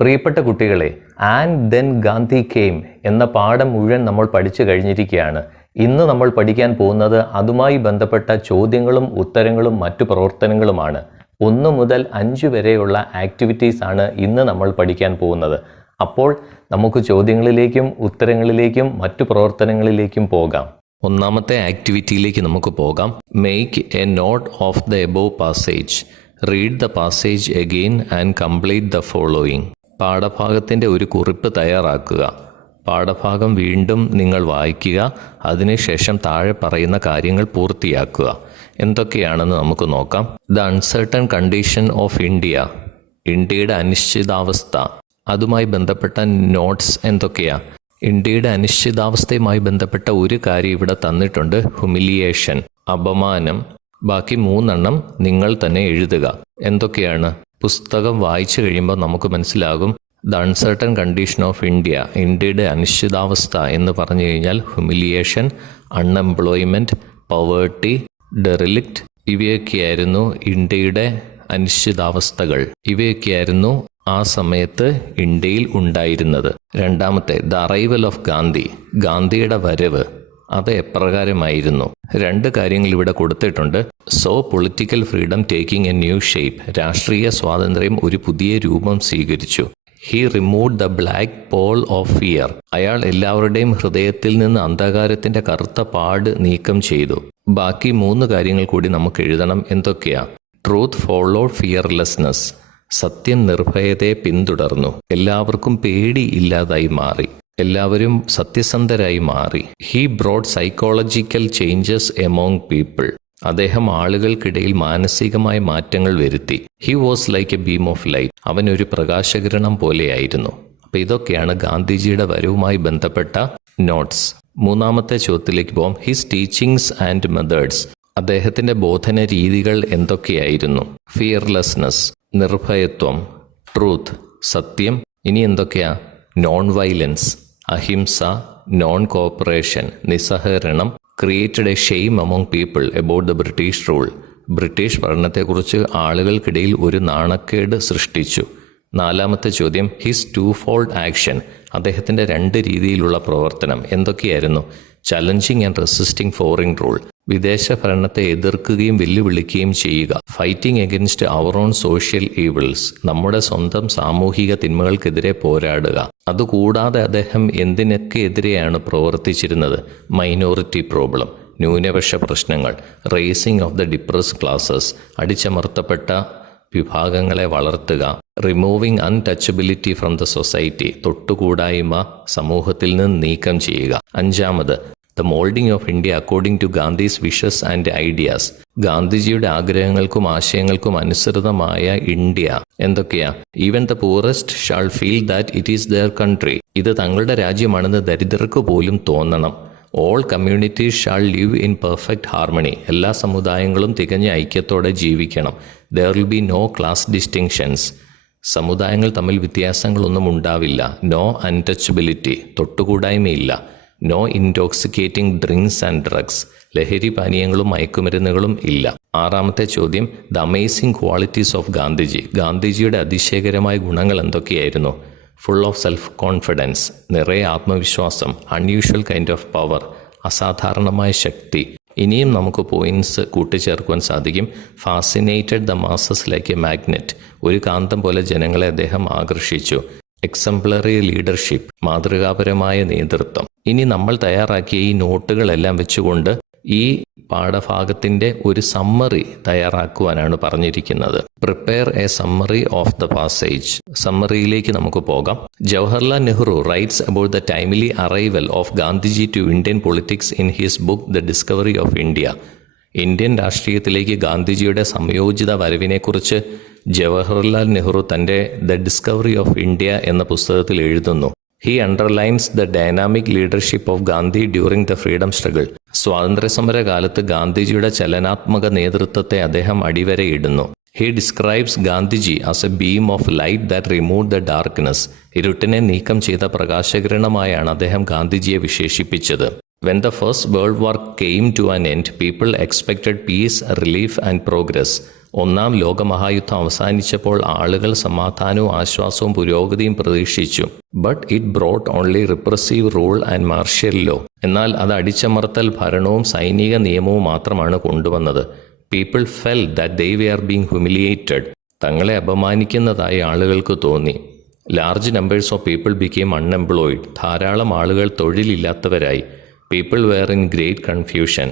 പ്രിയപ്പെട്ട കുട്ടികളെ, and then Gandhi came എന്ന പാഠം മുഴുവൻ നമ്മൾ പഠിച്ചു കഴിഞ്ഞിരിക്കുകയാണ്. ഇന്ന് നമ്മൾ പഠിക്കാൻ പോകുന്നത് അതുമായി ബന്ധപ്പെട്ട ചോദ്യങ്ങളും ഉത്തരങ്ങളും മറ്റു പ്രവർത്തനങ്ങളുമാണ്. 1 മുതൽ 5 വരെയുള്ള ആക്ടിവിറ്റീസ് ആണ് ഇന്ന് നമ്മൾ പഠിക്കാൻ പോകുന്നത്. അപ്പോൾ നമുക്ക് ചോദ്യങ്ങളിലേക്കും ഉത്തരങ്ങളിലേക്കും മറ്റു പ്രവർത്തനങ്ങളിലേക്കും പോകാം. ഒന്നാമത്തെ ആക്ടിവിറ്റിയിലേക്ക് നമുക്ക് പോകാം. Make a note of the above passage. Read the passage again and complete the following. പാഠഭാഗത്തിൻ്റെ ഒരു കുറിപ്പ് തയ്യാറാക്കുക. പാഠഭാഗം വീണ്ടും നിങ്ങൾ വായിക്കുക. അതിനുശേഷം താഴെ പറയുന്ന കാര്യങ്ങൾ പൂർത്തിയാക്കുക. എന്തൊക്കെയാണെന്ന് നമുക്ക് നോക്കാം. The uncertain condition of India. ഇന്ത്യയുടെ അനിശ്ചിതാവസ്ഥ. അതുമായി ബന്ധപ്പെട്ട നോട്ട്സ് എന്തൊക്കെയാ? ഇന്ത്യയുടെ അനിശ്ചിതാവസ്ഥയുമായി ബന്ധപ്പെട്ട ഒരു കാര്യം ഇവിടെ തന്നിട്ടുണ്ട്. ഹ്യൂമിലിയേഷൻ, അപമാനം. ബാക്കി 3 നിങ്ങൾ തന്നെ എഴുതുക. എന്തൊക്കെയാണ്? പുസ്തകം വായിച്ചു കഴിയുമ്പോൾ നമുക്ക് മനസ്സിലാകും. The uncertain condition of India, ഇന്ത്യയുടെ അനിശ്ചിതാവസ്ഥ എന്ന് പറഞ്ഞു കഴിഞ്ഞാൽ ഹ്യൂമിലിയേഷൻ, അൺഎംപ്ലോയ്മെൻറ്റ്, പവേർട്ടി, ഡെറിലിക്റ്റ്, ഇവയൊക്കെയായിരുന്നു ഇന്ത്യയുടെ അനിശ്ചിതാവസ്ഥകൾ. ഇവയൊക്കെയായിരുന്നു ആ സമയത്ത് ഇന്ത്യയിൽ ഉണ്ടായിരുന്നത്. രണ്ടാമത്തെ, ദ അറൈവൽ ഓഫ് ഗാന്ധി, ഗാന്ധിയുടെ വരവ്. അത് എപ്രകാരമായിരുന്നു? 2 കാര്യങ്ങൾ ഇവിടെ കൊടുത്തിട്ടുണ്ട്. So political freedom taking a new shape, രാഷ്ട്രീയ സ്വാതന്ത്ര്യം ഒരു പുതിയ രൂപം സ്വീകരിച്ചു. He removed the black pall of fear, അയാൾ എല്ലാവരുടെയും ഹൃദയത്തിൽ നിന്ന് അന്ധകാരത്തിന്റെ കറുത്ത പാട് നീക്കം ചെയ്തു. ബാക്കി 3 കാര്യങ്ങൾ കൂടി നമുക്ക് എഴുതണം. എന്തൊക്കെയാ? ട്രൂത്ത് ഫോളോഡ് ഫിയർലെസ്നെസ്, സത്യം നിർഭയതയെ പിന്തുടർന്നു. എല്ലാവർക്കും പേടി ഇല്ലാതായി മാറി. എല്ലാവരും സത്യസന്ധരായി മാറി. He brought psychological changes among people, അദ്ദേഹം ആളുകൾക്കിടയിൽ മാനസികമായ മാറ്റങ്ങൾ വരുത്തി. He was like a beam of light, അവൻ ഒരു പ്രകാശകിരണം പോലെയായിരുന്നു. അപ്പോൾ ഇതൊക്കെയാണ് ഗാന്ധിജിയുടെ വരവുമായി ബന്ധപ്പെട്ട നോട്ട്സ്. 3ാമത്തെ ചോദ്യത്തിലേക്ക് പോകാം. ഹിസ് ടീച്ചിങ്സ് ആൻഡ് മെത്തേഡ്സ്, അദ്ദേഹത്തിന്റെ ബോധന രീതികൾ എന്തൊക്കെയായിരുന്നു? ഫിയർലെസ്നെസ്, നിർഭയത്വം. ട്രൂത്ത്, സത്യം. ഇനി എന്തൊക്കെയാ? നോൺ വയലൻസ്, അഹിംസ. നോൺ കോപ്പറേഷൻ, നിസ്സഹകരണം. Created a shame among people about the British rule, British ഭരണത്തെക്കുറിച്ച് ആളുകൾക്കിടയിൽ ഒരു നാണക്കേട് സൃഷ്ടിച്ചു. 4ാമത്തെ ചോദ്യം, ഹിസ് 2-fold ആക്ഷൻ, അദ്ദേഹത്തിൻ്റെ 2 രീതിയിലുള്ള പ്രവർത്തനം എന്തൊക്കെയായിരുന്നു? Challenging and resisting foreign rule, വിദേശ ഭരണത്തെ എതിർക്കുകയും വെല്ലുവിളിക്കുകയും ചെയ്യുക. Fighting against our own social evils, നമ്മുടെ സ്വന്തം സാമൂഹിക തിന്മകൾക്കെതിരെ പോരാടുക. അതുകൂടാതെ അദ്ദേഹം എന്തിനൊക്കെ എതിരെയാണ് പ്രവർത്തിച്ചിരുന്നത്? മൈനോറിറ്റി പ്രോബ്ലം, ന്യൂനപക്ഷ പ്രശ്നങ്ങൾ. Raising of the depressed classes, അടിച്ചമർത്തപ്പെട്ട വിഭാഗങ്ങളെ വളർത്തുക. Removing untouchability from the society, തൊട്ടുകൂടായ്മ സമൂഹത്തിൽ നിന്ന് നീക്കം ചെയ്യുക. 5ാമത്, the moulding of India according to Gandhi's wishes and ideas, ഗാന്ധിജിയുടെ ആഗ്രഹങ്ങൾക്കും ആശയങ്ങൾക്കും അനുസൃതമായ ഇന്ത്യ. എന്തൊക്കെയാ? Even the poorest shall feel that it is their country, ഇത് തങ്ങളുടെ രാജ്യമാണെന്ന് ദരിദ്രർക്ക് പോലും തോന്നണം. All communities shall live in perfect harmony, എല്ലാ സമുദായങ്ങളും തികഞ്ഞ ഐക്യത്തോടെ ജീവിക്കണം. There will B no class distinctions, സമുദായങ്ങൾ തമ്മിൽ വ്യത്യാസങ്ങളൊന്നും ഉണ്ടാവില്ല. നോ അൺടച്ചബിലിറ്റി, തൊട്ടുകൂടായ്മയില്ല. No intoxicating drinks and drugs, ലഹരി പാനീയങ്ങളും മയക്കുമരുന്നുകളും ഇല്ല. 6ാമത്തെ ചോദ്യം, the amazing qualities of Gandhiji, ഗാന്ധിജിയുടെ അതിശയകരമായ ഗുണങ്ങൾ എന്തൊക്കെയായിരുന്നു? ഫുൾ ഓഫ് സെൽഫ് കോൺഫിഡൻസ്, നിറയെ ആത്മവിശ്വാസം. അൺയൂഷ്വൽ കൈൻഡ് ഓഫ് പവർ, അസാധാരണമായ ശക്തി. ഇനിയും നമുക്ക് പോയിന്റ്സ് കൂട്ടിച്ചേർക്കുവാൻ സാധിക്കും. Fascinated the masses like A magnet, ഒരു കാന്തം പോലെ ജനങ്ങളെ അദ്ദേഹം ആകർഷിച്ചു. എക്സംപ്ലറി ലീഡർഷിപ്പ്, മാതൃകാപരമായ നേതൃത്വം. ഇനി നമ്മൾ തയ്യാറാക്കിയ ഈ നോട്ടുകളെല്ലാം വെച്ചുകൊണ്ട് ഈ പാഠഭാഗത്തിൻ്റെ ഒരു സമ്മറി തയ്യാറാക്കുവാനാണ് പറഞ്ഞിരിക്കുന്നത്. Prepare a summary of the passage. സമ്മറിയിലേക്ക് നമുക്ക് പോകാം. Jawaharlal Nehru writes about the timely arrival of Gandhiji to Indian politics in his book the Discovery of India. Indian രാഷ്ട്രീയത്തിലേക്ക് ഗാന്ധിജിയുടെ സംയോജിത വരവിനെക്കുറിച്ച് ജവഹർലാൽ നെഹ്റു തൻ്റെ ദ ഡിസ്കവറി ഓഫ് ഇന്ത്യ എന്ന പുസ്തകത്തിൽ എഴുതുന്നു. He underlines the dynamic leadership of Gandhi during the freedom struggle. സ്വാതന്ത്ര്യസമര കാലത്ത് ഗാന്ധിജിയുടെ ചലനാത്മക നേതൃത്വത്തെ അദ്ദേഹം അടിവരയിടുന്നു. He describes Gandhiji as A beam of light that remove the darkness. ഇരുട്ടിനെ നീക്കം ചെയ്ത പ്രകാശകിരണമായാണ് അദ്ദേഹം ഗാന്ധിജിയെ വിശേഷിപ്പിച്ചത്. When the First World War came to an end, people expected peace, relief and progress. ഒന്നാം ലോകമഹായുദ്ധം അവസാനിച്ചപ്പോൾ ആളുകൾ സമാധാനവും ആശ്വാസവും പുരോഗതിയും പ്രതീക്ഷിച്ചു. But it brought only repressive rule and martial law. എന്നാൽ അത് അടിച്ചമർത്തൽ ഭരണവും സൈനിക നിയമവും മാത്രമാണ് കൊണ്ടുവന്നത്. People felt that they were being humiliated. തങ്ങളെ അപമാനിക്കുന്നതായി ആളുകൾക്ക് തോന്നി. Large numbers of people became unemployed. ധാരാളം ആളുകൾ തൊഴിലില്ലാത്തവരായി. People were in great confusion.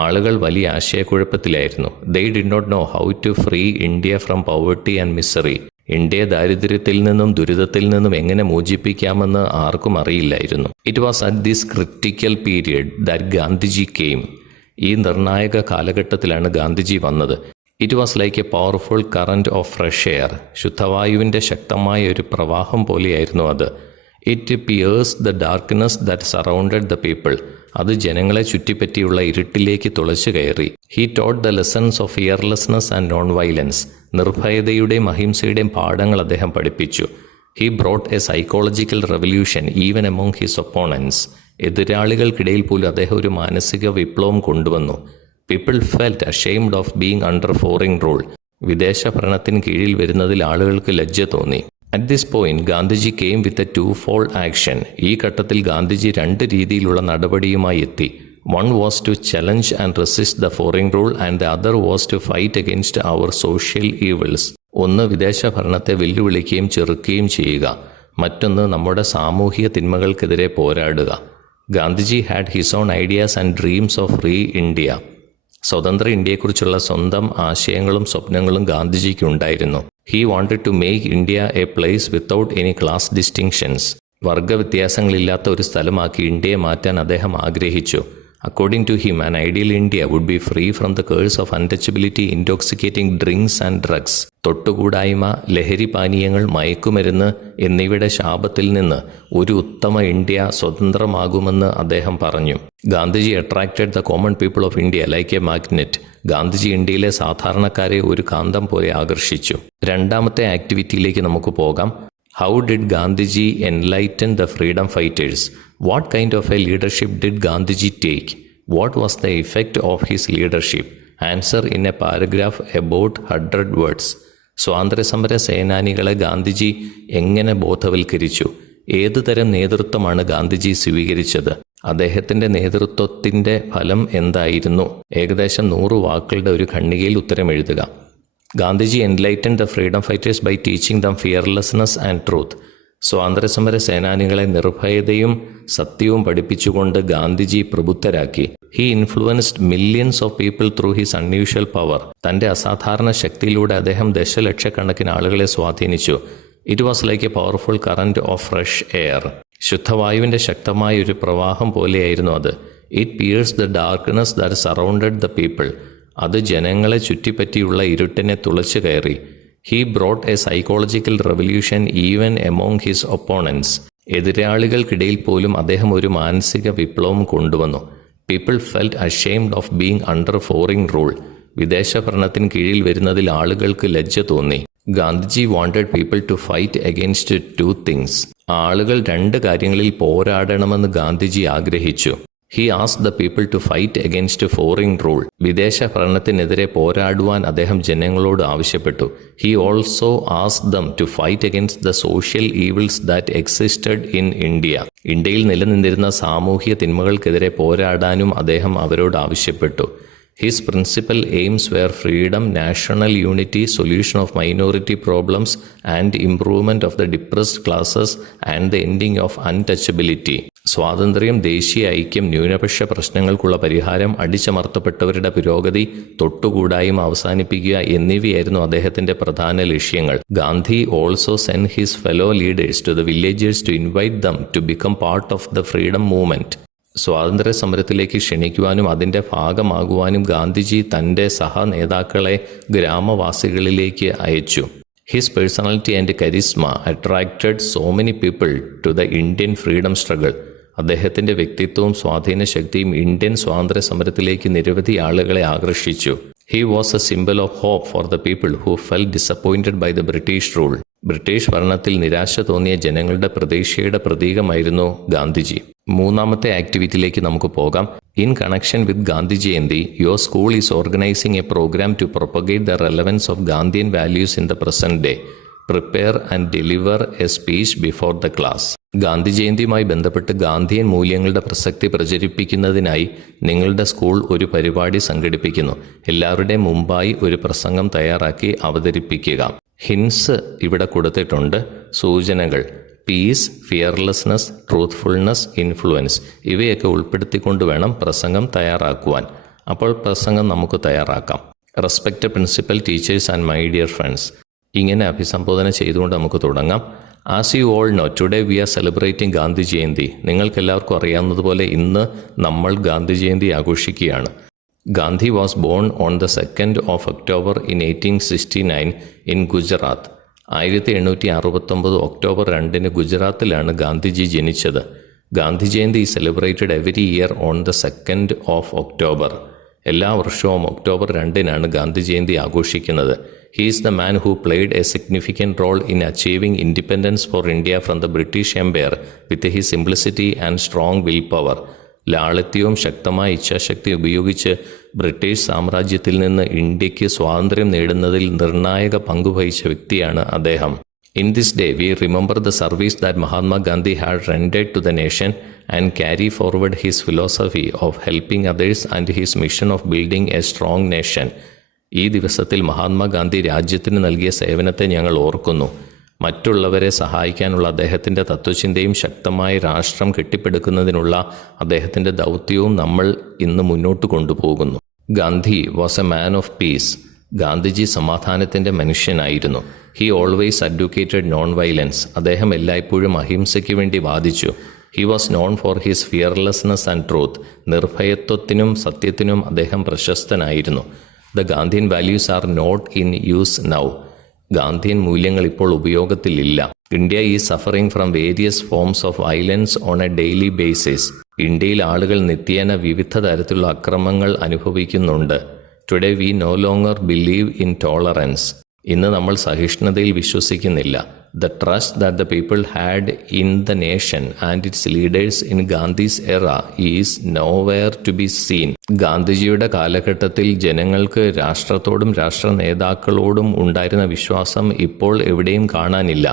ആളുകൾ വലിയ ആശയക്കുഴപ്പത്തിലായിരുന്നു. They did not know how to free India from poverty and misery. ഇന്ത്യയെ ദാരിദ്ര്യത്തിൽ നിന്നും ദുരിതത്തിൽ നിന്നും എങ്ങനെ മോചിപ്പിക്കാമെന്ന് ആർക്കും അറിയില്ലായിരുന്നു. It was at this critical period that Gandhiji came. ഈ നിർണായക കാലഘട്ടത്തിലാണ് ഗാന്ധിജി വന്നത്. It was like a powerful current of fresh air. ശുദ്ധവായുവിൻ്റെ ശക്തമായ ഒരു പ്രവാഹം പോലെയായിരുന്നു അത്. It pierced the darkness that surrounded the people. അത് ജനങ്ങളെ ചുറ്റിപ്പറ്റിയുള്ള ഇരുട്ടിലേക്ക് തുളച്ചു കയറി. He taught the lessons of fearlessness and non violence. നിർഭയതയുടെയും അഹിംസയുടെയും പാഠങ്ങൾ അദ്ദേഹം പഠിപ്പിച്ചു. He brought a psychological revolution even among his opponents. എതിരാളികൾക്കിടയിൽ പോലും അദ്ദേഹം ഒരു മാനസിക വിപ്ലവം കൊണ്ടുവന്നു. People felt ashamed of being under foreign rule. വിദേശ ഭരണത്തിന് കീഴിൽ വരുന്നതിൽ ആളുകൾക്ക് ലജ്ജ തോന്നി. At this point Gandhiji came with a two fold action. ഈ ഘട്ടത്തിൽ ഗാന്ധിജി രണ്ട് രീതിയിലുള്ള നടപടിയുമായി എത്തി. One was to challenge and resist the foreign rule and the other was to fight against our social evils. ഒന്ന് വിദേശ ഭരണത്തെ വെല്ലുവിളിക്കുകയും ചെറുക്കുകയും ചെയ്യുക. മറ്റൊന്ന് നമ്മുടെ സാമൂഹിക തിന്മകൾക്കെതിരെ പോരാടുക. Gandhiji had his own ideas and dreams of free India. സ്വതന്ത്ര ഇന്ത്യയെക്കുറിച്ചുള്ള സ്വന്തം ആശയങ്ങളും സ്വപ്നങ്ങളും ഗാന്ധിജിക്ക് ഉണ്ടായിരുന്നു. He wanted to make India a place without any class distinctions. വർഗവ്യത്യാസങ്ങളില്ലാത്ത ഒരു സ്ഥലമാക്കി ഇന്ത്യയെ മാറ്റാൻ അദ്ദേഹം ആഗ്രഹിച്ചു. According to him an ideal India would be free from the curse of untouchability, intoxicating drinks and drugs. തൊട്ടുകൂടായ്മ, ലഹരി പാനീയങ്ങൾ, മയക്കുമരുന്ന് എന്നിവയുടെ ശാപത്തിൽ നിന്ന് ഒരു ഉത്തമ ഇന്ത്യ സ്വതന്ത്രമാകുമെന്ന് അദ്ദേഹം പറഞ്ഞു. Gandhiji attracted the common people of India like A magnet. Gandhiji ഇന്ത്യയിലെ സാധാരണക്കാരെ ഒരു കാന്തം പോലെ ആകർഷിച്ചു. രണ്ടാമത്തെ ആക്ടിവിറ്റിയിലേക്ക് നമുക്ക് പോകാം. How did Gandhiji enlighten the freedom fighters? What kind of a leadership did Gandhiji take? What was the effect of his leadership? Answer in a paragraph about 100 words. സ്വാതന്ത്ര്യസമര സേനാനികളെ ഗാന്ധിജി എങ്ങനെ ബോധവൽക്കരിച്ചു? ഏതുതരം നേതൃത്വമാണ് ഗാന്ധിജി സ്വീകരിച്ചത്? അദ്ദേഹത്തിൻ്റെ നേതൃത്വത്തിൻ്റെ ഫലം എന്തായിരുന്നു? ഏകദേശം 100 വാക്കുകളുടെ ഒരു ഖണ്ഡികയിൽ ഉത്തരം എഴുതുക. Gandhiji enlighten the freedom fighters by teaching them fearlessness and truth. സ്വാതന്ത്ര്യസമര സേനാനികളെ നിർഭയതയും സത്യവും പഠിപ്പിച്ചുകൊണ്ട് ഗാന്ധിജി പ്രബുദ്ധരാക്കി. He influenced millions of people through his unusual power. തൻ്റെ അസാധാരണ ശക്തിയിലൂടെ അദ്ദേഹം ദശലക്ഷക്കണക്കിന് ആളുകളെ സ്വാധീനിച്ചു. It was like a powerful current of fresh air. ശുദ്ധവായുവിൻ്റെ ശക്തമായ ഒരു പ്രവാഹം പോലെയായിരുന്നു അത്. It pierced the darkness that surrounded the people. അത് ജനങ്ങളെ ചുറ്റിപ്പറ്റിയുള്ള ഇരുട്ടിനെ തുളച്ചു കയറി. He brought a psychological revolution even among his opponents. എതിരാളികൾക്കിടയിൽ പോലും അദ്ദേഹം ഒരു മാനസിക വിപ്ലവം കൊണ്ടുവന്നു. People felt ashamed of being under foreign rule. വിദേശ ഭരണത്തിന് കീഴിൽ വരുന്നതിൽ ആളുകൾക്ക് ലജ്ജ തോന്നി. Gandhiji wanted people to fight against two things. ആളുകൾ രണ്ട് കാര്യങ്ങളിൽ പോരാടണമെന്ന് ഗാന്ധിജി ആഗ്രഹിച്ചു. He asked the people to fight against foreign rule. വിദേശ ഭരണത്തിനെതിരെ പോരാടുവാൻ അദ്ദേഹം ജനങ്ങളോട് ആവശ്യപ്പെട്ടു. He also asked them to fight against the social evils that existed in India. ഇന്ത്യയിൽ നിലനിന്നിരുന്ന സാമൂഹ്യ തിന്മകൾക്കെതിരെ പോരാടാനും അദ്ദേഹം അവരോട് ആവശ്യപ്പെട്ടു. His principal aims were freedom, national unity, solution of minority problems and improvement of the depressed classes and the ending of untouchability. സ്വാതന്ത്ര്യം, ദേശീയ ഐക്യം, ന്യൂനപക്ഷ പ്രശ്നങ്ങൾക്കുള്ള പരിഹാരം, അടിച്ചമർത്തപ്പെട്ടവരുടെ പുരോഗതി, തൊട്ടുകൂടായ്മ അവസാനിപ്പിക്കുക എന്നിവയായിരുന്നു അദ്ദേഹത്തിന്റെ പ്രധാന ലക്ഷ്യങ്ങൾ. Gandhi also send his fellow leaders to the villagers to invite them to become part of the freedom movement. സ്വാതന്ത്ര്യ സമരത്തിലേക്ക് ക്ഷണിക്കുവാനും അതിൻ്റെ ഭാഗമാകുവാനും ഗാന്ധിജി തൻ്റെ സഹനേതാക്കളെ ഗ്രാമവാസികളിലേക്ക് അയച്ചു. His personality and charisma attracted so many people to the Indian freedom struggle. അദ്ദേഹത്തിൻ്റെ വ്യക്തിത്വവും സ്വാധീന ശക്തിയും ഇന്ത്യൻ സ്വാതന്ത്ര്യ സമരത്തിലേക്ക് നിരവധി ആളുകളെ ആകർഷിച്ചു. He was a symbol of hope for the people who felt disappointed by the British rule. British ഭരണത്തിൽ നിരാശ തോന്നിയ ജനങ്ങളുടെ പ്രതീക്ഷയുടെ പ്രതീകമായിരുന്നു ഗാന്ധിജി. മൂന്നാമത്തെ ആക്ടിവിറ്റിയിലേക്ക് നമുക്ക് പോകാം. In connection with Gandhi Jayanti, your school is organising a programme to propagate the relevance of Gandhian values in the present day. Prepare and deliver a speech before the class. Gandhi ജയന്തിയുമായി ബന്ധപ്പെട്ട് ഗാന്ധിയൻ മൂല്യങ്ങളുടെ പ്രസക്തി പ്രചരിപ്പിക്കുന്നതിനായി നിങ്ങളുടെ സ്കൂൾ ഒരു പരിപാടി സംഘടിപ്പിക്കുന്നു. എല്ലാവരുടെയും മുമ്പായി ഒരു പ്രസംഗം തയ്യാറാക്കി അവതരിപ്പിക്കുക. ഹിൻസ് ഇവിടെ കൊടുത്തിട്ടുണ്ട്. സൂചനകൾ: പീസ്, ഫിയർലെസ്നെസ്, ട്രൂത്ത്ഫുൾനെസ്, ഇൻഫ്ലുവൻസ് ഇവയൊക്കെ ഉൾപ്പെടുത്തിക്കൊണ്ട് വേണം പ്രസംഗം തയ്യാറാക്കുവാൻ. അപ്പോൾ പ്രസംഗം നമുക്ക് തയ്യാറാക്കാം. Respected principal, teachers and my dear friends, ഇങ്ങനെ അഭിസംബോധന ചെയ്തുകൊണ്ട് നമുക്ക് തുടങ്ങാം. As you all know, today we are celebrating Gandhi Jayanti. നിങ്ങൾക്കെല്ലാവർക്കും അറിയാവുന്നതുപോലെ ഇന്ന് നമ്മൾ ഗാന്ധി ജയന്തി ആഘോഷിക്കുകയാണ്. Gandhi was born on the 2nd of October in 1869 in Gujarat. 1869 October 2 ഗുജറാത്തിലാണ് ഗാന്ധിജി ജനിച്ചത്. Gandhi Jayanti celebrated every year on the 2nd of October. എല്ലാ വർഷവും ഒക്ടോബർ 2 ഗാന്ധി ജയന്തി ആഘോഷിക്കുന്നത്. He is the man who played a significant role in achieving independence for India from the British Empire with his simplicity and strong willpower. ലാളിത്യവും ശക്തമായ ഇച്ഛാശക്തി ഉപയോഗിച്ച് British സാമ്രാജ്യത്തിൽ നിന്ന് ഇന്ത്യക്ക് സ്വാതന്ത്ര്യം നേടുന്നതിൽ നിർണായക പങ്കുവഹിച്ച വ്യക്തിയാണ് അദ്ദേഹം. In this day, we remember the service that Mahatma Gandhi had rendered to the nation and carry forward his philosophy of helping others and his mission of building a strong nation. ഈ ദിവസത്തിൽ മഹാത്മാഗാന്ധി രാജ്യത്തിന് നൽകിയ സേവനത്തെ ഞങ്ങൾ ഓർക്കുന്നു. മറ്റുള്ളവരെ സഹായിക്കാനുള്ള അദ്ദേഹത്തിൻ്റെ തത്വചിന്തയും ശക്തമായ രാഷ്ട്രം കെട്ടിപ്പടുക്കുന്നതിനുള്ള അദ്ദേഹത്തിൻ്റെ ദൗത്യവും നമ്മൾ ഇന്ന് മുന്നോട്ട് കൊണ്ടുപോകുന്നു. Gandhi was a man of peace. Gandhiji സമാധാനത്തിൻ്റെ മനുഷ്യനായിരുന്നു. He always advocated non violence. അദ്ദേഹം എല്ലായ്പ്പോഴും അഹിംസയ്ക്ക് വേണ്ടി വാദിച്ചു. He was known for his fearlessness and truth. നിർഭയത്വത്തിനും സത്യത്തിനും അദ്ദേഹം പ്രശസ്തനായിരുന്നു. The Gandhian values are not in use now. Gandhian മൂല്യങ്ങൾ ഇപ്പോൾ ഉപയോഗത്തിലില്ല. India is suffering from various forms of violence on a daily basis. ഇന്ത്യയിൽ ആളുകൾ നിത്യേന വിവിധ തരത്തിലുള്ള അക്രമങ്ങൾ അനുഭവിക്കുന്നുണ്ട്. Today we no longer believe in tolerance. ഇന്ന് നമ്മൾ സഹിഷ്ണുതയിൽ വിശ്വസിക്കുന്നില്ല. The trust that the people had in the nation and its leaders in Gandhi's era is nowhere to be seen. ഗാന്ധിജിയുടെ കാലഘട്ടത്തിൽ ജനങ്ങൾക്ക് രാഷ്ട്രത്തോടും രാഷ്ട്ര നേതാക്കളോടും ഉണ്ടായിരുന്ന വിശ്വാസം ഇപ്പോൾ എവിടെയും കാണാനില്ല.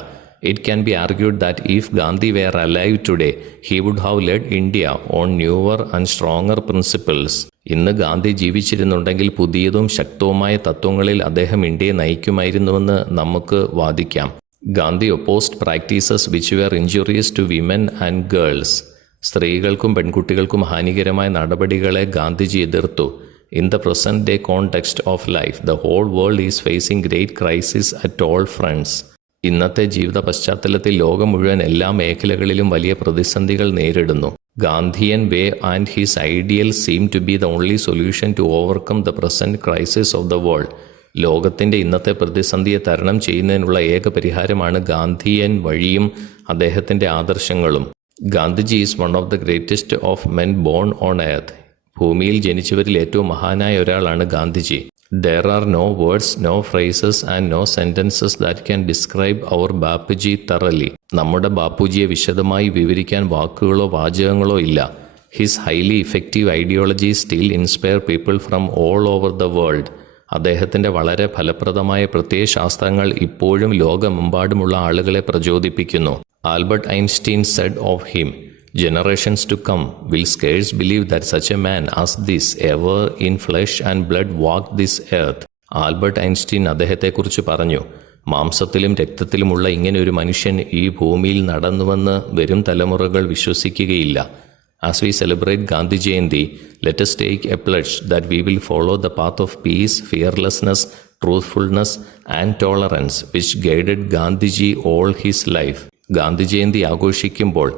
It can be argued that if Gandhi were alive today, he would have led India on newer and stronger principles. ഇന്ന് ഗാന്ധി ജീവിച്ചിരുന്നുണ്ടെങ്കിൽ പുതിയതും ശക്തവുമായ തത്വങ്ങളിൽ അദ്ദേഹം ഇന്ത്യയെ നയിക്കുമായിരുന്നുവെന്ന് നമുക്ക് വാദിക്കാം. Gandhi opposed practices which were injurious to women and girls. സ്ത്രീകൾക്കും പെൺകുട്ടികൾക്കും ഹാനികരമായ നടപടികളെ ഗാന്ധിജി എതിർത്തു. In the present day context of life, the whole world is facing great crisis at all fronts. ഇന്നത്തെ ജീവിത പശ്ചാത്തലത്തിൽ ലോകം മുഴുവൻ എല്ലാ മേഖലകളിലും വലിയ പ്രതിസന്ധികൾ നേരിടുന്നു. Gandhian way and his ideal seem to be the only solution to overcome the present crisis of the world. ലോകത്തിൻ്റെ ഇന്നത്തെ പ്രതിസന്ധിയെ തരണം ചെയ്യുന്നതിനുള്ള ഏക പരിഹാരമാണ് ഗാന്ധിയൻ വഴിയും അദ്ദേഹത്തിൻ്റെ ആദർശങ്ങളും. Gandhiji is one of the greatest of men born on earth. ഭൂമിയിൽ ജനിച്ചവരിൽ ഏറ്റവും മഹാനായ ഒരാളാണ് Gandhiji. There are no words, no phrases and no sentences that can describe our Bapuji thoroughly. നമ്മുടെ ബാപ്പുജിയെ വിശദമായി വിവരിക്കാൻ വാക്കുകളോ വാചകങ്ങളോ ഇല്ല. His highly effective ideology still inspire people from all over the world. അദ്ദേഹത്തിൻ്റെ വളരെ ഫലപ്രദമായ പ്രത്യയശാസ്ത്രങ്ങൾ ഇപ്പോഴും ലോകമെമ്പാടുമുള്ള ആളുകളെ പ്രചോദിപ്പിക്കുന്നു. Albert Einstein said of him, generations to come will scarce believe that such a man as this ever in flesh and blood walked this earth. Albert Einstein അദ്ദേഹത്തെക്കുറിച്ച് പറഞ്ഞു, മാംസത്തിലും രക്തത്തിലുമുള്ള ഇങ്ങനെ ഒരു മനുഷ്യൻ ഈ ഭൂമിയിൽ നടന്നുവെന്ന് വരും തലമുറകൾ വിശ്വസിക്കുകയില്ല. As we celebrate Gandhi Jayanti, let us take a pledge that we will follow the path of peace, fearlessness, truthfulness and tolerance which guided Gandhiji all his life. Gandhi Jayanti ആഘോഷിക്കുമ്പോൾ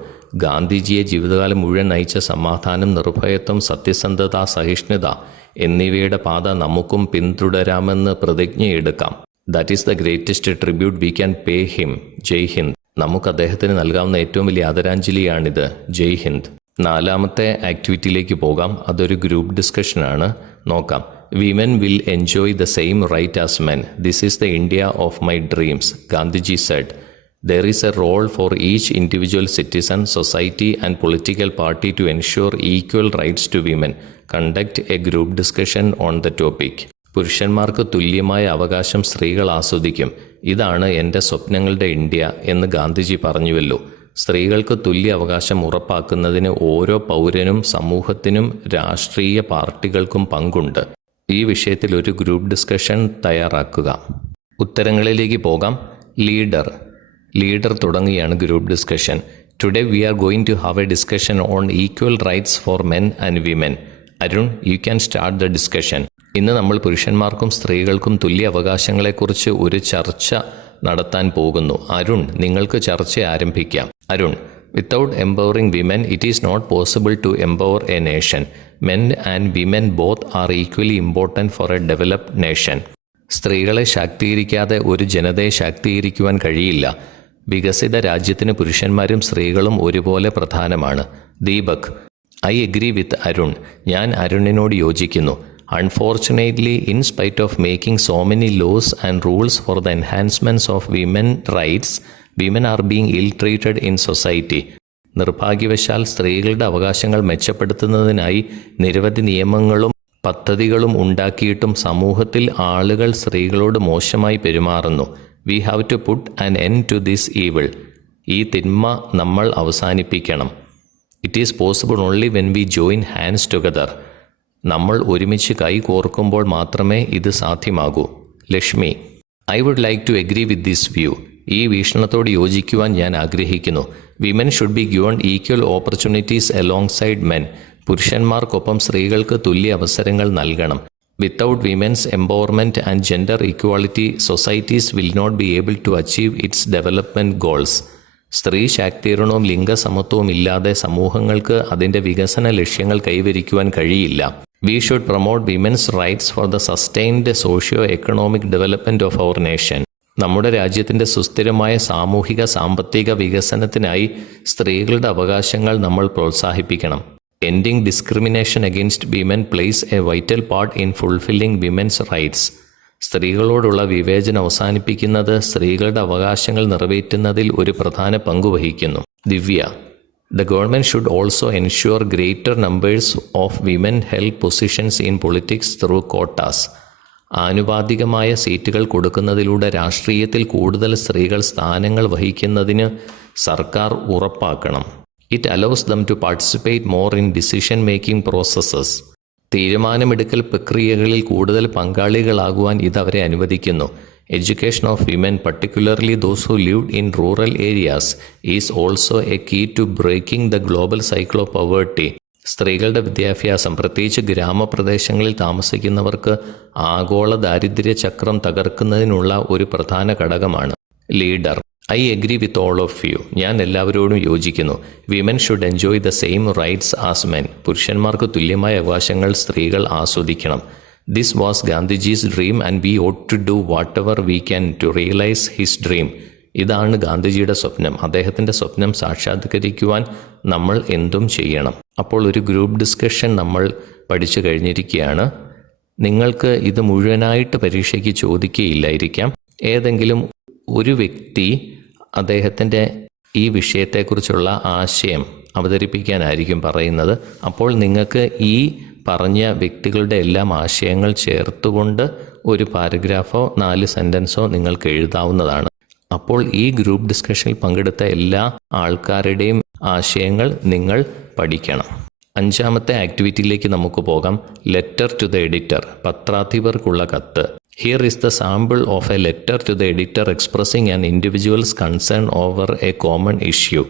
ഗാന്ധിജിയെ ജീവിതകാലം മുഴുവൻ നയിച്ച സമാധാനം, നിർഭയത്വം, സത്യസന്ധത, സഹിഷ്ണുത എന്നിവയുടെ പാത നമുക്കും പിന്തുടരാമെന്ന് പ്രതിജ്ഞയെടുക്കാം. That is the greatest tribute we can pay him. Jai Hind. നമുക്ക് അദ്ദേഹത്തിന് നൽകാവുന്ന ഏറ്റവും വലിയ ആദരാഞ്ജലിയാണിത്. ജയ് ഹിന്ദ്. നാലാമത്തെ ആക്ടിവിറ്റിയിലേക്ക് പോകാം. അതൊരു ഗ്രൂപ്പ് ഡിസ്കഷനാണ്. നോക്കാം. Women will enjoy the same right as men. This is the India of my dreams. Gandhiji said. There is a role for each individual citizen, society and political party to ensure equal rights to women. Conduct a group discussion on the topic. പുരുഷന്മാർക്ക് തുല്യമായ അവകാശം സ്ത്രീകൾ ആസ്വദിക്കും. ഇതാണ് എൻ്റെ സ്വപ്നങ്ങളുടെ India എന്ന് ഗാന്ധിജി പറഞ്ഞുവല്ലോ. സ്ത്രീകൾക്ക് തുല്യ അവകാശം ഉറപ്പാക്കുന്നതിന് ഓരോ പൗരനും സമൂഹത്തിനും രാഷ്ട്രീയ പാർട്ടികൾക്കും പങ്കുണ്ട്. ഈ വിഷയത്തിൽ ഒരു ഗ്രൂപ്പ് ഡിസ്കഷൻ തയ്യാറാക്കുക. ഉത്തരങ്ങളിലേക്ക് പോകാം. ലീഡർ തുടങ്ങിയാണ് group discussion. Today we are going to have a discussion on equal rights for men and women. Arun, you can start the discussion. ഇന്ന് നമ്മൾ പുരുഷന്മാർക്കും സ്ത്രീകൾക്കും തുല്യ അവകാശങ്ങളെക്കുറിച്ച് ഒരു ചർച്ച നടത്താൻ പോകുന്നു. അരുൺ, നിങ്ങൾക്ക് ചർച്ച ആരംഭിക്കാം. Arun, without empowering women it is not possible to empower a nation. Men and women both are equally important for a developed nation. സ്ത്രീകളെ ശാക്തീകരിക്കാതെ ഒരു ജനതയെ ശാക്തീകരിക്കുവാൻ കഴിയില്ല. വികസിത രാജ്യത്തിന് പുരുഷന്മാരും സ്ത്രീകളും ഒരുപോലെ പ്രധാനമാണ്. Deepak, I agree with Arun. ഞാൻ അരുണിനോട് യോജിക്കുന്നു. Unfortunately, in spite of making so many laws and rules for the enhancements of women rights, women are being ill treated in society. നിർഭാഗ്യവശാൽ സ്ത്രീകളുടെ അവകാശങ്ങൾ മെച്ചപ്പെടുത്തുന്നതിനായി നിരവധി നിയമങ്ങളും പദ്ധതികളും ഉണ്ടാക്കിയിട്ടും സമൂഹത്തിൽ ആളുകൾ സ്ത്രീകളോട് മോശമായി പെരുമാറുന്നു. We have to put an end to this evil. ഈ തിന്മ നമ്മൾ അവസാനിപ്പിക്കണം. It is possible only when we join hands together. നമ്മൾ ഒരുമിച്ച് കൈ കോർക്കുമ്പോൾ മാത്രമേ ഇത് സാധ്യമാകൂ. Lakshmi, I would like to agree with this view. ഈ വീക്ഷണത്തോട് യോജിക്കുവാൻ ഞാൻ ആഗ്രഹിക്കുന്നു. Women should be given equal opportunities alongside men. പുരുഷന്മാർക്കൊപ്പം സ്ത്രീകൾക്ക് തുല്യ അവസരങ്ങൾ നൽകണം. Without women's empowerment and gender equality, societies will not be able to achieve its development goals. സ്ത്രീ ശാക്തീകരണവും ലിംഗസമത്വവും ഇല്ലാതെ സമൂഹങ്ങൾക്ക് അതിൻ്റെ വികസന ലക്ഷ്യങ്ങൾ കൈവരിക്കുവാൻ കഴിയില്ല. We should promote women's rights for the sustained socio economic development of our nation. നമ്മുടെ രാജ്യത്തിൻ്റെ സുസ്ഥിരമായ സാമൂഹിക സാമ്പത്തിക വികസനത്തിനായി സ്ത്രീകളുടെ അവകാശങ്ങൾ നമ്മൾ പ്രോത്സാഹിപ്പിക്കണം. Ending discrimination against women plays a vital part in fulfilling women's rights. സ്ത്രീകളോടുള്ള വിവേചനം അവസാനിപ്പിക്കുന്നത് സ്ത്രീകളുടെ അവകാശങ്ങൾ നിറവേറ്റുന്നതിൽ ഒരു പ്രധാന പങ്ക് വഹിക്കുന്നു. Divya, the government should also ensure greater numbers of women held positions in politics through quotas. ആനുപാതികമായ സീറ്റുകൾ കൊടുക്കുന്നതിലൂടെ രാഷ്ട്രീയത്തിൽ കൂടുതൽ സ്ത്രീകൾ സ്ഥാനങ്ങൾ വഹിക്കുന്നതിന് സർക്കാർ ഉറപ്പാക്കണം. It allows them to participate more in decision making processes. തീരുമാനമെടുക്കൽ പ്രക്രിയകളിൽ കൂടുതൽ പങ്കാളികളാകുവാൻ ഇതവരെ അനുവദിക്കുന്നു. Education of women, particularly those who lived in rural areas, is also a key to breaking the global cycle of poverty. സ്ത്രീകളുടെ വിദ്യാഭ്യാസം, പ്രത്യേകിച്ച് ഗ്രാമപ്രദേശങ്ങളിൽ താമസിക്കുന്നവർക്ക് ആഗോള ദാരിദ്ര്യ ചക്രം തകർക്കുന്നതിനുള്ള ഒരു പ്രധാന ഘടകമാണ്. Leader, I agree with all of you. ഞാൻ എല്ലാവരോടും യോജിക്കുന്നു. Women should enjoy the same rights as men. പുരുഷന്മാർക്ക് തുല്യമായ അവകാശങ്ങൾ സ്ത്രീകൾ ആസ്വദിക്കണം. This was Gandhiji's dream and we ought to do whatever we can to realise his dream. ഇതാണ് ഗാന്ധിജിയുടെ സ്വപ്നം. അദ്ദേഹത്തിൻ്റെ സ്വപ്നം സാക്ഷാത്കരിക്കുവാൻ നമ്മൾ എന്തും ചെയ്യണം. അപ്പോൾ ഒരു ഗ്രൂപ്പ് ഡിസ്കഷൻ നമ്മൾ പഠിച്ചു കഴിഞ്ഞിരിക്കുകയാണ്. നിങ്ങൾക്ക് ഇത് മുഴുവനായിട്ട് പരീക്ഷയ്ക്ക് ചോദിക്കുകയില്ലായിരിക്കാം. ഏതെങ്കിലും ഒരു വ്യക്തി അദ്ദേഹത്തിൻ്റെ ഈ വിഷയത്തെക്കുറിച്ചുള്ള ആശയം അവതരിപ്പിക്കാനായിരിക്കും പറയുന്നത്. അപ്പോൾ നിങ്ങൾക്ക് ഈ പറഞ്ഞ വ്യക്തികളുടെ എല്ലാം ആശയങ്ങൾ ചേർത്തുകൊണ്ട് ഒരു പാരഗ്രാഫോ 4 സെൻറ്റൻസോ നിങ്ങൾക്ക് എഴുതാവുന്നതാണ്. അപ്പോൾ ഈ ഗ്രൂപ്പ് ഡിസ്കഷനിൽ പങ്കെടുത്ത എല്ലാ ആൾക്കാരുടെയും ആശയങ്ങൾ നിങ്ങൾ പഠിക്കണം. 5ാമത്തെ ആക്ടിവിറ്റിയിലേക്ക് നമുക്ക് പോകാം. Letter to the editor. പത്രാധിപർക്കുള്ള കത്ത്. Here is the sample of a letter to the editor expressing an individual's concern over a common issue.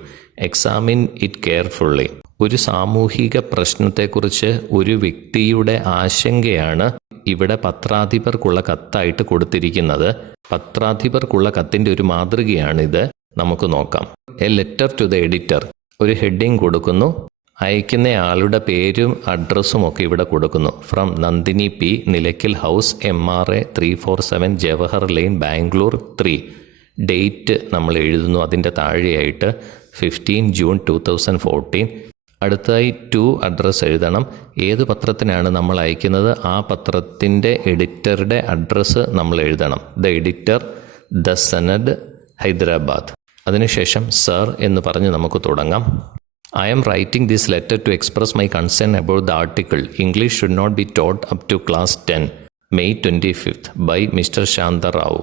Examine it carefully. ഒരു സാമൂഹിക പ്രശ്നത്തെക്കുറിച്ച് ഒരു വ്യക്തിയുടെ ആശങ്കയാണ് ഇവിടെ പത്രാധിപർക്കുള്ള കത്തായിട്ട് കൊടുത്തിരിക്കുന്നത്. പത്രാധിപർക്കുള്ള കത്തിൻ്റെ ഒരു മാതൃകയാണിത്. നമുക്ക് നോക്കാം. A letter to the editor. ഒരു ഹെഡിങ് കൊടുക്കുന്നു. അയക്കുന്ന ആളുടെ പേരും അഡ്രസ്സും ഒക്കെ ഇവിടെ കൊടുക്കുന്നു. From Nandini P, Nilakkal house, MRA 347 Jawahar lane, Bangalore 3. Date നമ്മൾ എഴുതുന്നു. അതിൻ്റെ താഴെയായിട്ട് 15 ജൂൺ 2014. അടുത്തായി ടു അഡ്രസ്സ് എഴുതണം. ഏത് പത്രത്തിനാണ് നമ്മൾ അയക്കുന്നത് ആ പത്രത്തിൻ്റെ എഡിറ്ററുടെ അഡ്രസ്സ് നമ്മൾ എഴുതണം. ദ എഡിറ്റർ, ദ സനഡ്, ഹൈദരാബാദ്. അതിനുശേഷം സർ എന്ന് പറഞ്ഞ് നമുക്ക് തുടങ്ങാം. I am writing this letter to express my concern about the article English should not be taught up to class 10, May 25th by Mr. Shanta Rao.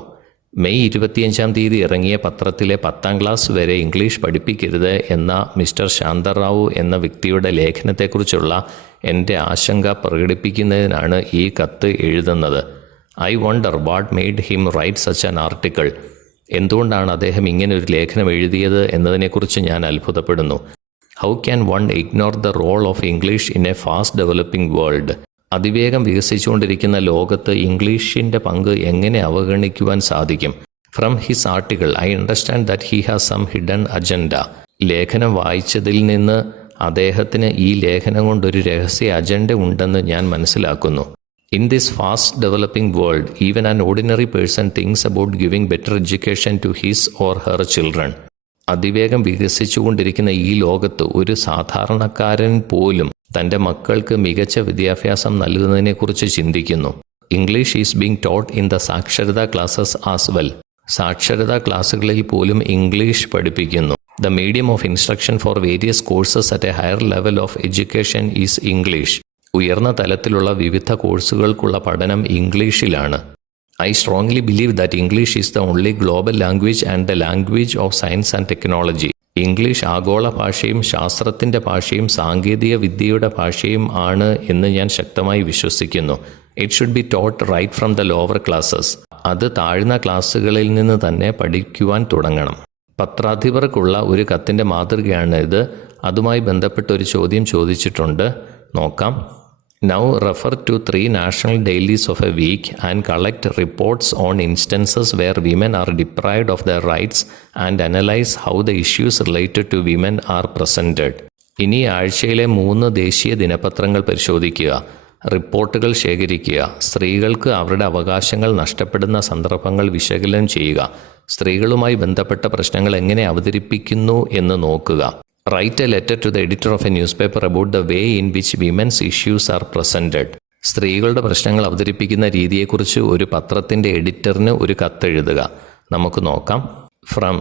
May 25 ഇറങ്ങിയ പത്രത്തിലെ 10ാം class വരെ English പഠിപ്പിക്കരുത് എന്ന മിസ്റ്റർ ശാന്തറാവു എന്ന വ്യക്തിയുടെ ലേഖനത്തെക്കുറിച്ചുള്ള എൻ്റെ ആശങ്ക പ്രകടിപ്പിക്കുന്നതിനാണ് ഈ കത്ത് എഴുതുന്നത്. I wonder what made him write such an article. എന്തുകൊണ്ടാണ് അദ്ദേഹം ഇങ്ങനെ ഒരു ലേഖനം എഴുതിയത് എന്നതിനെക്കുറിച്ച് ഞാൻ അത്ഭുതപ്പെടുന്നു. How can one ignore the role of English in a fast developing world? അതിവേഗം വികസിച്ചുകൊണ്ടിരിക്കുന്ന ലോകത്ത് ഇംഗ്ലീഷിൻ്റെ പങ്ക് എങ്ങനെ അവഗണിക്കുവാൻ സാധിക്കും? From his article I understand that he has some hidden agenda. ലേഖനം വായിച്ചതിൽ നിന്ന് അദ്ദേഹത്തിന് ഈ ലേഖനം കൊണ്ടൊരു രഹസ്യ അജണ്ട ഉണ്ടെന്ന് ഞാൻ മനസ്സിലാക്കുന്നു. In this fast developing world even an ordinary person things about giving better education to his or her children. അതിവേഗം വികസിച്ചുകൊണ്ടിരിക്കുന്ന ഈ ലോകത്ത് ഒരു സാധാരണക്കാരൻ പോലും തൻ്റെ മക്കൾക്ക് മികച്ച വിദ്യാഭ്യാസം നൽകുന്നതിനെക്കുറിച്ച് ചിന്തിക്കുന്നു. English is being taught in the സാക്ഷരതാ ക്ലാസസ് ആസ് വെൽ. സാക്ഷരതാ ക്ലാസ്സുകളിൽ പോലും ഇംഗ്ലീഷ് പഠിപ്പിക്കുന്നു. The medium of instruction for various courses at A higher level of education is English. ഉയർന്ന തലത്തിലുള്ള വിവിധ കോഴ്സുകൾക്കുള്ള പഠനം ഇംഗ്ലീഷിലാണ്. I strongly believe that English is the only global language and the language of science and technology. English ആഗോള ഭാഷയും ശാസ്ത്രത്തിൻ്റെ ഭാഷയും സാങ്കേതിക വിദ്യയുടെ ഭാഷയും ആണ് എന്ന് ഞാൻ ശക്തമായി വിശ്വസിക്കുന്നു. It should be taught right from the lower classes. അത് താഴ്ന്ന ക്ലാസ്സുകളിൽ നിന്ന് തന്നെ പഠിക്കുവാൻ തുടങ്ങണം. പത്രാധിപർക്കുള്ള ഒരു കത്തിൻ്റെ മാതൃകയാണ് ഇത്. അതുമായി ബന്ധപ്പെട്ട ഒരു ചോദ്യം ചോദിച്ചിട്ടുണ്ട്, നോക്കാം. Now refer to 3 national dailies of a week and collect reports on instances where women are deprived of their rights and analyze how the issues related to women are presented. ഇനി ആഴ്ചയിലെ 3 ദേശീയ ദിനപത്രങ്ങൾ പരിശോധിക്കുക, റിപ്പോർട്ടുകൾ ശേഖരിക്കുക, സ്ത്രീകൾക്ക് അവരുടെ അവകാശങ്ങൾ നഷ്ടപ്പെടുന്ന സന്ദർഭങ്ങൾ വിശകലനം ചെയ്യുക, സ്ത്രീകളുമായി ബന്ധപ്പെട്ട പ്രശ്നങ്ങൾ എങ്ങനെ അവതരിപ്പിക്കുന്നു എന്ന് നോക്കുക. Write a letter to the editor of a newspaper about the way in which women's issues are presented. സ്ത്രീകളുടെ പ്രശ്നങ്ങൾ അവതരിപ്പിക്കുന്ന രീതിയെക്കുറിച്ച് ഒരു പത്രത്തിൻ്റെ എഡിറ്ററിന് ഒരു കത്തെഴുതുക. നമുക്ക് നോക്കാം. From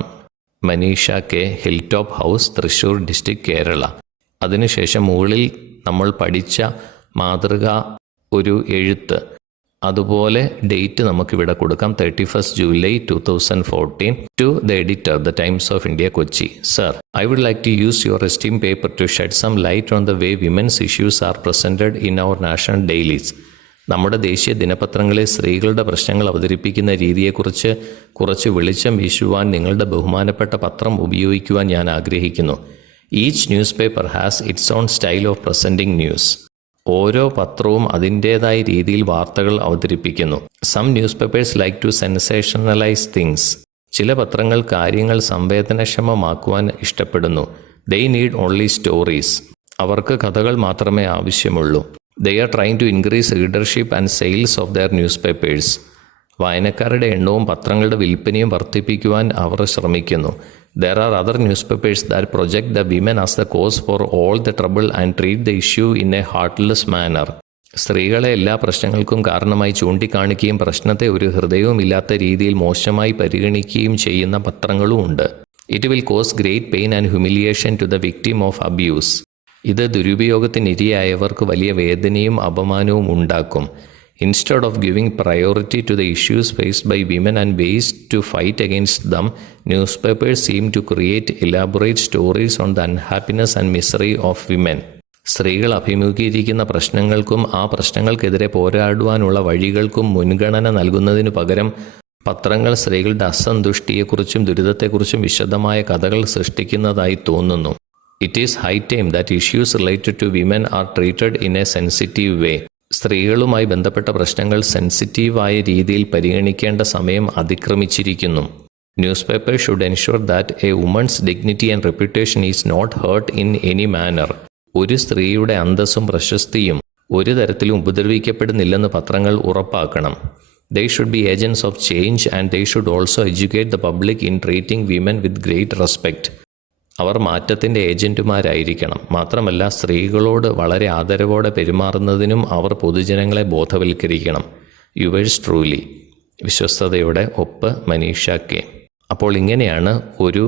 Manisha K, hill top house, Thrissur district, Kerala. അതിനുശേഷം മുകളിൽ നമ്മൾ പഠിച്ച മാതൃക ഒരു എഴുത്ത്, അതുപോലെ ഡേറ്റ് നമുക്കിവിടെ കൊടുക്കാം, 31 July 2014. To the editor, the Times of India, Kochi. Sir, I would like to use your esteemed paper to shed some light on the way women's issues are presented in our national dailies. നമ്മുടെ ദേശീയ ദിനപത്രങ്ങളിൽ സ്ത്രീകളുടെ പ്രശ്നങ്ങൾ അവതരിപ്പിക്കുന്ന രീതിയെക്കുറിച്ച് കുറച്ച് വെളിച്ചം വീശുവാൻ നിങ്ങളുടെ ബഹുമാനപ്പെട്ട പത്രം ഉപയോഗിക്കുവാൻ ഞാൻ ആഗ്രഹിക്കുന്നു. Each newspaper has its own style of presenting news. ഓരോ പത്രവും അതിൻ്റേതായ രീതിയിൽ വാർത്തകൾ അവതരിപ്പിക്കുന്നു. Some newspapers like to sensationalise things. ചില പത്രങ്ങൾ കാര്യങ്ങൾ സംവേദനക്ഷമമാക്കുവാൻ ഇഷ്ടപ്പെടുന്നു. They need only stories. അവർക്ക് കഥകൾ മാത്രമേ ആവശ്യമുള്ളൂ. They are trying to increase readership and sales of their newspapers. വായനക്കാരുടെ എണ്ണവും പത്രങ്ങളുടെ വിൽപ്പനയും വർദ്ധിപ്പിക്കുവാൻ അവർ ശ്രമിക്കുന്നു. There are other newspapers that project the women as the cause for all the trouble and treat the issue in a heartless manner. സ്ത്രീകളെ എല്ലാ പ്രശ്നങ്ങൾക്കും കാരണമായി ചൂണ്ടിക്കാണിക്കുകയും പ്രശ്നത്തെ ഒരു ഹൃദയവുമില്ലാത്ത രീതിയിൽ മോശമായി പരിഗണിക്കുകയും ചെയ്യുന്ന പത്രങ്ങളും ഉണ്ട്. It will cause great pain and humiliation to the victim of abuse. ഇത് ദുരുപയോഗത്തിനിരയായവർക്ക് വലിയ വേദനയും അപമാനവും ഉണ്ടാക്കും. Instead of giving priority to the issues faced by women and ways to fight against them, newspapers seem to create elaborate stories on the unhappiness and misery of women. സ്ത്രീകൾ അഭിമുഖീകരിക്കുന്ന പ്രശ്നങ്ങൾക്കും ആ പ്രശ്നങ്ങൾക്കെതിരെ പോരാടുവാനുള്ള വഴികൾക്കും മുൻഗണന നൽകുന്നതിനു പകരം പത്രങ്ങൾ സ്ത്രീകളുടെ അസന്തുഷ്ടിയെക്കുറിച്ചും ദുരിതത്തെക്കുറിച്ചും വിശദമായ കഥകൾ സൃഷ്ടിക്കുന്നതായി തോന്നുന്നു. It is high time that issues related to women are treated in a sensitive way. സ്ത്രീകളുമായി ബന്ധപ്പെട്ട പ്രശ്നങ്ങൾ സെൻസിറ്റീവായ രീതിയിൽ പരിഗണിക്കേണ്ട സമയം അതിക്രമിച്ചിരിക്കുന്നു. Newspaper should ensure that a woman's dignity and reputation is not hurt in any manner. ഒരു സ്ത്രീയുടെ അന്തസ്സും പ്രശസ്തിയും ഒരു തരത്തിലും ഉപദ്രവിക്കപ്പെടുന്നില്ലെന്ന് പത്രങ്ങൾ ഉറപ്പാക്കണം. They should be agents of change and they should also educate the public in treating women with great respect. അവർ മാറ്റത്തിൻ്റെ ഏജൻറ്റുമാരായിരിക്കണം. മാത്രമല്ല സ്ത്രീകളോട് വളരെ ആദരവോടെ പെരുമാറുന്നതിനും അവർ പൊതുജനങ്ങളെ ബോധവൽക്കരിക്കണം. യുവേഴ്സ് ട്രൂലി, വിശ്വസ്തയോടെ ഒപ്പ് മനീഷ കെ. അപ്പോൾ ഇങ്ങനെയാണ് ഒരു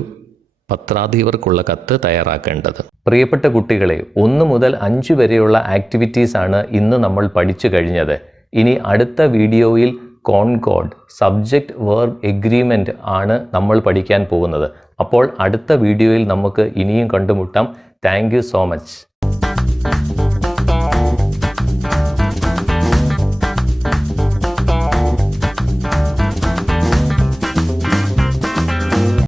പത്രാധിപർക്കുള്ള കത്ത് തയ്യാറാക്കേണ്ടത്. പ്രിയപ്പെട്ട കുട്ടികളെ, 1 മുതൽ 5 വരെയുള്ള ആക്ടിവിറ്റീസാണ് ഇന്ന് നമ്മൾ പഠിച്ചു കഴിഞ്ഞത്. ഇനി അടുത്ത വീഡിയോയിൽ കോൺകോർഡ്, സബ്ജക്റ്റ് വെർബ് എഗ്രിമെൻ്റ് ആണ് നമ്മൾ പഠിക്കാൻ പോകുന്നത്. അപ്പോൾ അടുത്ത വീഡിയോയിൽ നമുക്ക് ഇനിയും കണ്ടുമുട്ടാം. Thank you so much.